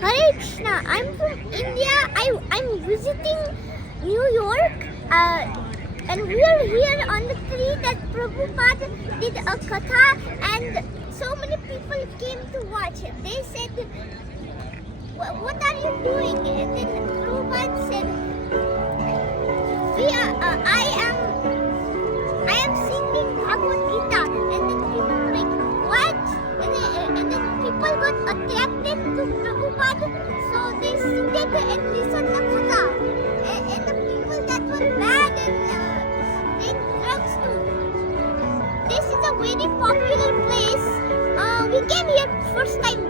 Hare Krishna. I'm from India. I'm visiting New York. And we are here on the tree that Prabhupada did a katha, and so many people came to watch it. They said, "What are you doing?" And then Prabhupada said, I am singing Bhagvat Gita." And then people were like, "What?" And then people got attracted to Prabhupada, so they sit and listen to katha. And the people that were bad and take drugs too. This is a very popular place. We came here first time